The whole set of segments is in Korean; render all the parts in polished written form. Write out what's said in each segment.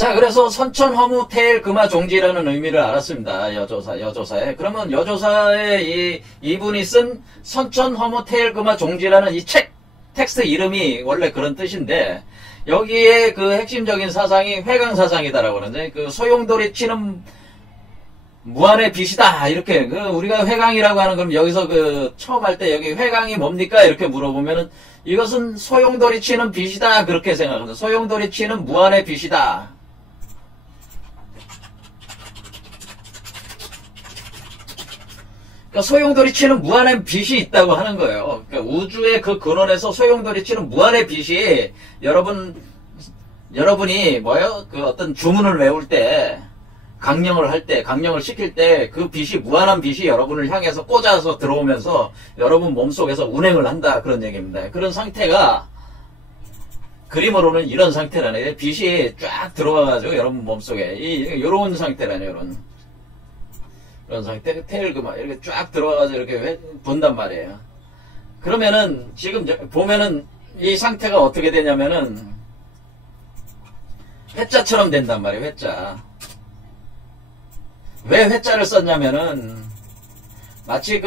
자, 그래서 선천 허무 태일 금화 종지라는 의미를 알았습니다. 여조사에. 그러면 여조사에 이분이 쓴 선천 허무 태일 금화 종지라는 이 텍스트 이름이 원래 그런 뜻인데, 여기에 그 핵심적인 사상이 회강사상이다라고 그러는데, 그 소용돌이 치는 무한의 빛이다. 이렇게, 우리가 회강이라고 하는, 그럼 여기서 처음 할 때 여기 회강이 뭡니까? 이렇게 물어보면은, 이것은 소용돌이 치는 빛이다. 그렇게 생각합니다. 소용돌이 치는 무한의 빛이다. 그러니까 소용돌이 치는 무한의 빛이 있다고 하는 거예요. 그러니까 우주의 그 근원에서 소용돌이 치는 무한의 빛이 여러분이 그 어떤 주문을 외울 때, 강령을 시킬 때 그 빛이, 무한한 빛이 여러분을 향해서 꽂아서 들어오면서 여러분 몸속에서 운행을 한다. 그런 얘기입니다. 그런 상태가 그림으로는 이런 상태라네. 빛이 쫙 들어와가지고 여러분 몸속에 요런 상태라네. 이런 상태, 테일그마 이렇게 쫙 들어와가지고 이렇게 본단 말이에요. 그러면은 지금 보면은 이 상태가 어떻게 되냐면은 회자처럼 된단 말이에요. 회자. 왜 회자를 썼냐면은 마치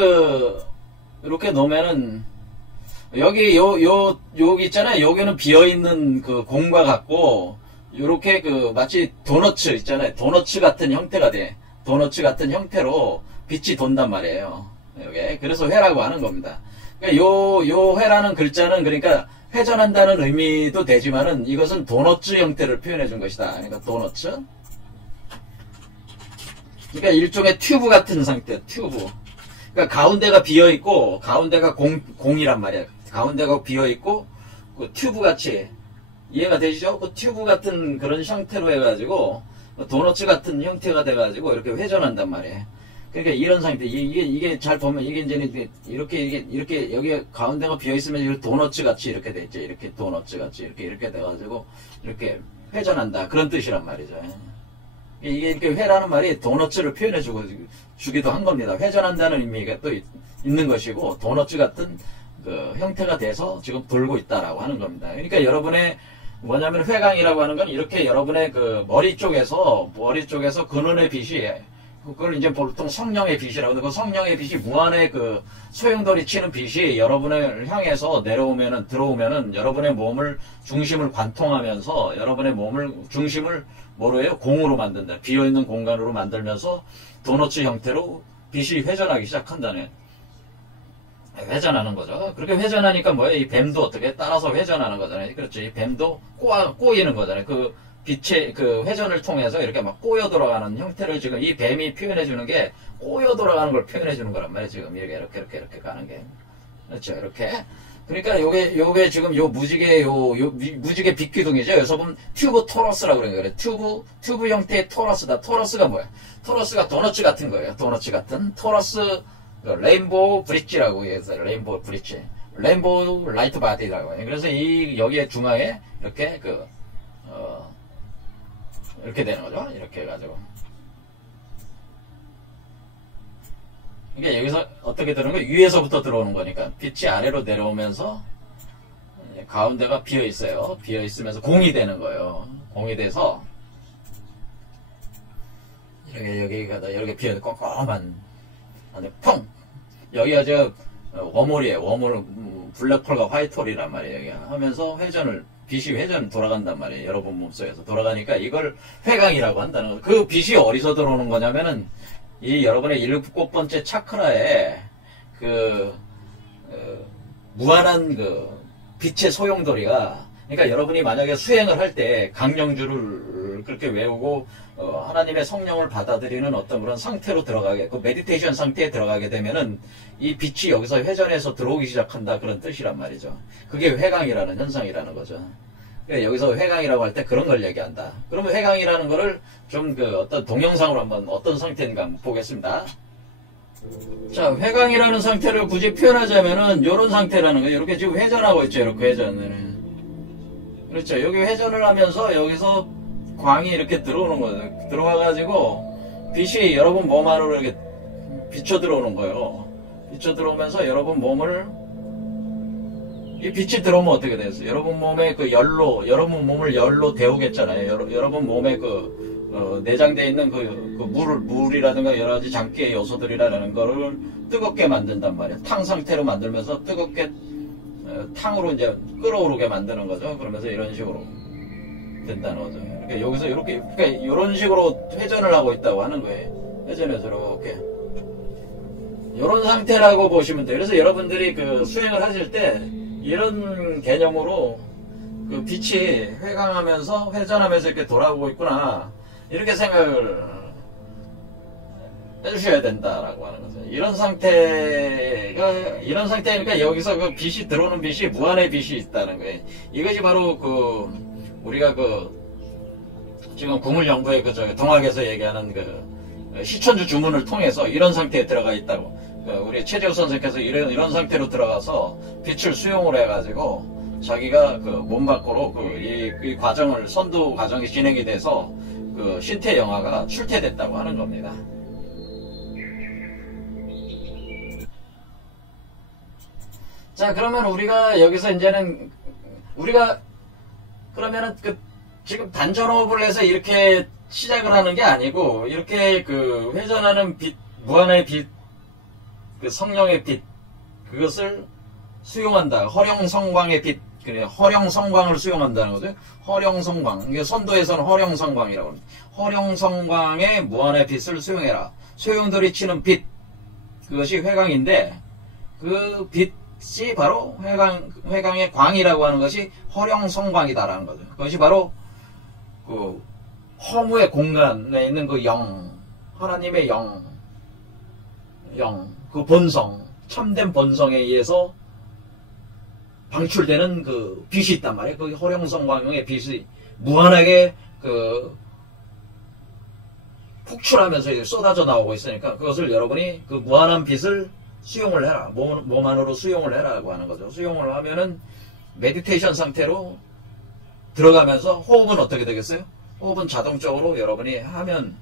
이렇게 놓으면은 여기 여기 있잖아요. 여기는 비어있는 그 공과 같고 요렇게 마치 도너츠 있잖아요. 도너츠 같은 형태가 돼. 도너츠 같은 형태로 빛이 돈단 말이에요. 여기. 그래서 회라고 하는 겁니다. 그러니까 요 회라는 글자는 그러니까 회전한다는 의미도 되지만은 이것은 도너츠 형태를 표현해 준 것이다. 그러니까 도너츠. 그러니까 일종의 튜브 같은 상태, 튜브. 그러니까 가운데가 비어있고, 가운데가 공이란 말이야. 가운데가 비어있고, 그 튜브 같이. 이해가 되시죠? 그 튜브 같은 그런 형태로 해가지고, 도너츠 같은 형태가 돼가지고, 이렇게 회전한단 말이에요. 그러니까 이런 상태. 이게 잘 보면, 이게 이제 이렇게, 여기 가운데가 비어있으면, 이렇게 도너츠 같이 이렇게 돼 있죠. 이렇게 도너츠 같이 이렇게 돼가지고, 이렇게 회전한다. 그런 뜻이란 말이죠. 이게 이렇게 회라는 말이 도너츠를 표현해 주기도 한 겁니다. 회전한다는 의미가 또 있는 것이고, 도너츠 같은 형태가 돼서 지금 돌고 있다라고 하는 겁니다. 그러니까 여러분의 뭐냐면 회강이라고 하는 건 이렇게 여러분의 머리 쪽에서 근원의 빛이, 그걸 이제 보통 성령의 빛이라고 하는데, 그 성령의 빛이 무한의 소용돌이 치는 빛이 여러분을 향해서 들어오면은 여러분의 몸을 중심을 관통하면서 여러분의 중심을 뭐로 해요? 공으로 만든다. 비어있는 공간으로 만들면서 도너츠 형태로 빛이 회전하기 시작한다네. 회전하는 거죠. 그렇게 회전하니까 뭐예요? 이 뱀도 어떻게 따라서 회전하는 거잖아요. 그렇죠. 이 뱀도 꼬이는 거잖아요. 빛의 회전을 통해서 이렇게 막 꼬여 돌아가는 형태를 지금 이 뱀이 표현해 주는 게 꼬여 돌아가는 걸 표현해 주는 거란 말이에요. 지금 이렇게 가는 게. 그렇죠. 이렇게. 그러니까 요게 지금 무지개 빛기둥이죠. 여기서 보면 튜브 토러스라고 그러는 거예요. 튜브 형태의 토러스다. 토러스가 뭐야? 토러스가 도너츠 같은 거예요. 도너츠 같은. 토러스, 레인보우 브릿지라고 해서 레인보우 브릿지. 레인보우 라이트 바디라고 해요. 그래서 여기에 중앙에 이렇게 이렇게 되는 거죠. 이렇게 해가지고. 그러니까 여기서 어떻게 들어오는 거예요? 위에서부터 들어오는 거니까 빛이 아래로 내려오면서 가운데가 비어 있어요. 비어 있으면서 공이 되는 거예요. 공이 돼서 이렇게 비어 꼼꼼한 펑. 여기가 워몰이에요. 워몰 블랙홀과 화이트홀이란 말이에요. 여기 하면서 빛이 회전 돌아간단 말이에요. 여러분 몸속에서 돌아가니까 이걸 회강이라고 한다는 거예요. 그 빛이 어디서 들어오는 거냐면은 이 여러분의 7번째 차크라에 무한한 빛의 소용돌이가, 그러니까 여러분이 만약에 수행을 할 때 강령주를 그렇게 외우고 하나님의 성령을 받아들이는 어떤 그런 상태로 메디테이션 상태에 들어가게 되면은 이 빛이 여기서 회전해서 들어오기 시작한다. 그런 뜻이란 말이죠. 그게 회강이라는 현상이라는 거죠. 그러니까 여기서 회강이라고 할 때 그런 걸 얘기한다. 그러면 회강이라는 거를 좀 어떤 동영상으로 한번 어떤 상태인가 한번 보겠습니다. 자, 회강이라는 상태를 굳이 표현하자면은 요런 상태라는 거예요. 이렇게 지금 회전하고 있죠. 이렇게 회전을. 그렇죠. 여기 회전을 하면서 여기서 광이 이렇게 들어오는 거예요. 들어와가지고 빛이 여러분 몸 안으로 이렇게 비쳐 들어오는 거예요. 비쳐 들어오면서 여러분 몸을 이 빛이 들어오면 어떻게 되겠어요? 여러분 몸에 그 열로, 여러분 몸을 열로 데우겠잖아요. 여러분 몸에 내장되어 있는 물이라든가 여러 가지 장기의 요소들이라는 거를 뜨겁게 만든단 말이에요. 탕 상태로 만들면서 뜨겁게, 탕으로 이제 끓어오르게 만드는 거죠. 그러면서 이런 식으로 된다는 거죠. 그러니까 여기서 그러니까 이런 식으로 회전을 하고 있다고 하는 거예요. 회전해서 이렇게. 이런 상태라고 보시면 돼요. 그래서 여러분들이 수행을 하실 때 이런 개념으로 빛이 회강하면서 회전하면서 이렇게 돌아오고 있구나, 이렇게 생각을 해주셔야 된다라고 하는 거죠. 이런 상태니까 여기서 빛이 들어오는 빛이 무한의 빛이 있다는 거예요. 이것이 바로 우리가 지금 구물연구의 동학에서 얘기하는 시천주 주문을 통해서 이런 상태에 들어가 있다고. 우리 최재우 선생께서 이런 상태로 들어가서 빛을 수용을 해가지고 자기가 몸 밖으로 이 과정을, 선도 과정이 진행이 돼서 신태 영화가 출퇴됐다고 하는 겁니다. 자, 그러면 우리가 여기서 이제는 그러면은 지금 단전호흡을 해서 이렇게 시작을 하는 게 아니고, 이렇게 회전하는 빛, 무한의 빛, 성령의 빛, 그것을 수용한다. 허령성광의 빛, 그래, 허령성광을 수용한다는 거죠. 허령성광. 이게 선도에서는 허령성광이라고 합니다. 허령성광의 무한의 빛을 수용해라. 소용돌이 치는 빛, 그것이 회광인데, 그 빛이 바로 회광의 광이라고 하는 것이 허령성광이다라는 거죠. 그것이 바로 허무의 공간에 있는 하나님의 본성, 참된 본성에 의해서 방출되는 빛이 있단 말이에요. 그 허령성광의 빛이 무한하게 폭출하면서 쏟아져 나오고 있으니까, 그것을 여러분이 무한한 빛을 수용을 해라. 몸 안으로 수용을 해라고 하는 거죠. 수용을 하면은 메디테이션 상태로 들어가면서, 호흡은 어떻게 되겠어요? 호흡은 자동적으로 여러분이 하면,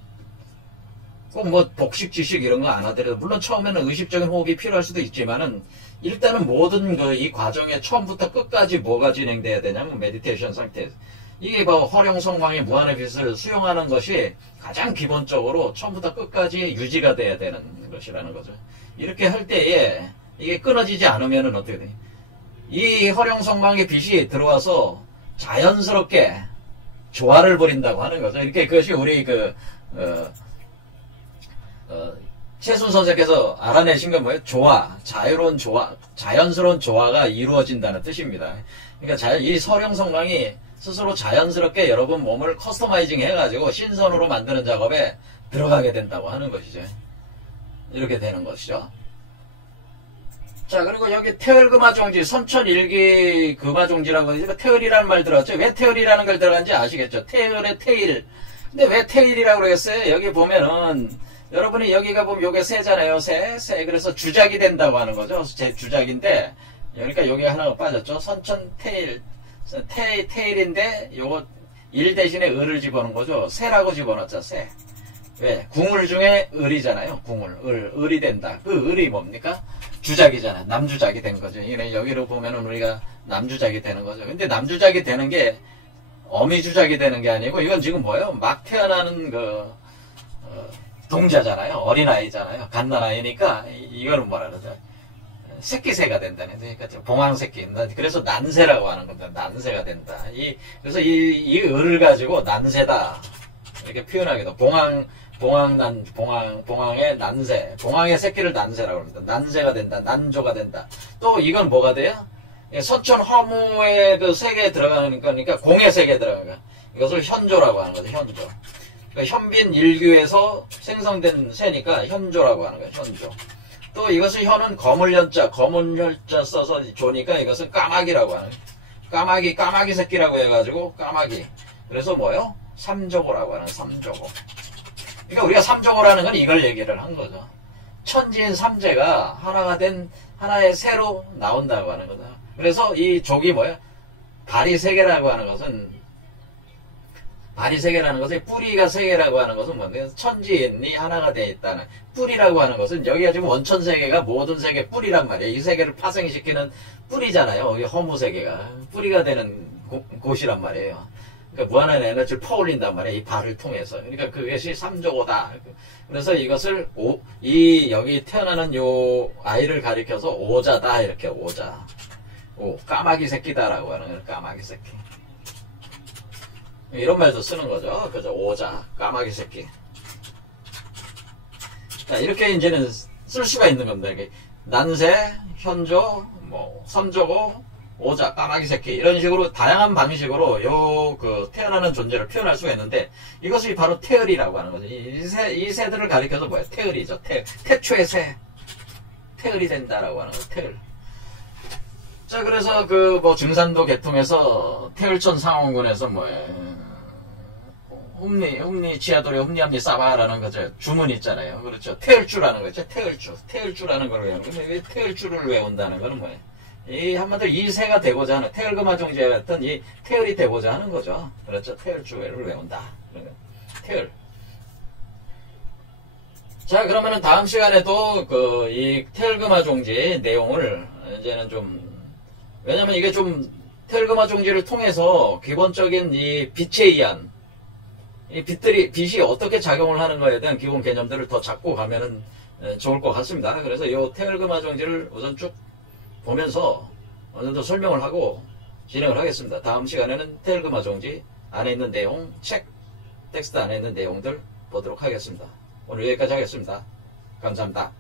꼭 복식, 지식 이런 거 안 하더라도, 물론 처음에는 의식적인 호흡이 필요할 수도 있지만은, 일단은 모든 이 과정에 처음부터 끝까지 뭐가 진행돼야 되냐면, 메디테이션 상태에서. 이게 바로 허령성광의 무한의 빛을 수용하는 것이 가장 기본적으로 처음부터 끝까지 유지가 돼야 되는 것이라는 거죠. 이렇게 할 때에 이게 끊어지지 않으면은 어떻게 돼? 이 허령성광의 빛이 들어와서 자연스럽게 조화를 벌인다고 하는 거죠. 이렇게 그것이 우리 최순 선생께서 알아내신 건 뭐예요? 조화, 자유로운 조화, 자연스러운 조화가 이루어진다는 뜻입니다. 그러니까 이 허령성광이 스스로 자연스럽게 여러분 몸을 커스터마이징 해가지고 신선으로 만드는 작업에 들어가게 된다고 하는 것이죠. 이렇게 되는 것이죠. 자, 그리고 여기 태을금화종지, 선천일기 금화종지라고 해서 태을이라는 말 들었죠? 왜 태을이라는 걸 들어간지 아시겠죠? 태을의 태일. 근데 왜 태일이라고 그러겠어요? 여기 보면은, 여러분이 여기가 보면 요게 새잖아요. 새. 그래서 주작이 된다고 하는 거죠. 제 주작인데, 그러니까 여기 하나가 빠졌죠. 선천태일. 태일인데, 요거 일 대신에 을을 집어넣은 거죠. 새라고 집어넣었죠. 새. 왜? 궁을 중에 을이잖아요. 궁을. 을이 된다. 그 을이 뭡니까? 주작이잖아. 남주작이 된 거죠. 여기로 보면은 우리가 남주작이 되는 거죠. 근데 남주작이 되는 게 어미주작이 되는 게 아니고, 이건 지금 뭐예요? 막 태어나는 동자잖아요. 어린아이잖아요. 갓난아이니까, 이거는 뭐라 그러죠? 새끼새가 된다는 거죠. 그러니까 봉황새끼. 그래서 난새라고 하는 겁니다. 난새가 된다. 그래서 이 을을 가지고 난새다. 이렇게 표현하기도. 봉황의 난새. 봉황의 새끼를 난새라고 합니다. 난새가 된다. 난조가 된다. 또 이건 뭐가 돼요? 선천 허무의 세계에 들어가는 거니까, 공의 세계에 들어가는 거. 이것을 현조라고 하는 거죠. 현조. 그러니까 현빈 일규에서 생성된 새니까 현조라고 하는 거예요. 현조. 또 이것을 현은 검은 혈자 써서 조니까 이것은 까마귀라고 하는 거예요. 까마귀 새끼라고 해가지고 까마귀. 그래서 뭐요? 삼조고라고 하는 삼조고. 그러니까 우리가 삼조고라는 건 이걸 얘기를 한 거죠. 천지인 삼재가 하나가 된 하나의 새로 나온다고 하는 거죠. 그래서 이 족이 뭐예요? 발이 세 개라고 하는 것은, 발이 세 개라는 것은 뿌리가 세 개라고 하는 것은 뭔데? 천지인이 하나가 되어 있다는 뿌리라고 하는 것은 여기가 지금 원천 세계가 모든 세계 뿌리란 말이에요. 이 세계를 파생시키는 뿌리잖아요. 이 허무 세계가 뿌리가 되는 곳이란 말이에요. 그러니까 무한한 에너지를 퍼올린단 말이에요. 이 발을 통해서. 그러니까 그것이 삼조고다. 그래서 이것을 여기 태어나는 요 아이를 가리켜서 오자다 이렇게 오자. 까마귀 새끼다라고 하는 거예요. 까마귀 새끼. 이런 말도 쓰는 거죠. 그죠? 오자, 까마귀 새끼. 자, 이렇게 이제는 쓸 수가 있는 겁니다. 이렇게 난세, 현조, 삼조고, 오자, 까마귀 새끼. 이런 식으로 다양한 방식으로 태어나는 존재를 표현할 수가 있는데, 이것이 바로 태을이라고 하는 거죠. 이 새들을 가리켜서 뭐예요? 태을이죠. 태초의 새. 태을이 된다라고 하는 거죠. 태을. 자, 그래서 증산도 계통에서 태을천 상원군에서 흠니 지하돌에 흠니함니 싸바라는 거죠. 주문 있잖아요. 그렇죠. 태을주라는 거죠. 태을주라는 걸 외우는 거예요. 왜 태을주를 외운다는 거는 뭐예요? 한마디로 이 새가 되고자 하는 태을금화종지와 같은 이 태을이 되고자 하는 거죠. 그렇죠. 태을주를 외운다. 태을. 자, 그러면은 다음 시간에도 이 태을금화종지 내용을 이제는 왜냐면 이게 태을금화종지를 통해서 기본적인 이 빛에 의한 빛이 어떻게 작용을 하는 거에 대한 기본 개념들을 더 잡고 가면은 좋을 것 같습니다. 그래서 이 태을금화종지를 우선 쭉 보면서 어느 정도 설명을 하고 진행을 하겠습니다. 다음 시간에는 태을금화종지 안에 있는 내용, 텍스트 안에 있는 내용들 보도록 하겠습니다. 오늘 여기까지 하겠습니다. 감사합니다.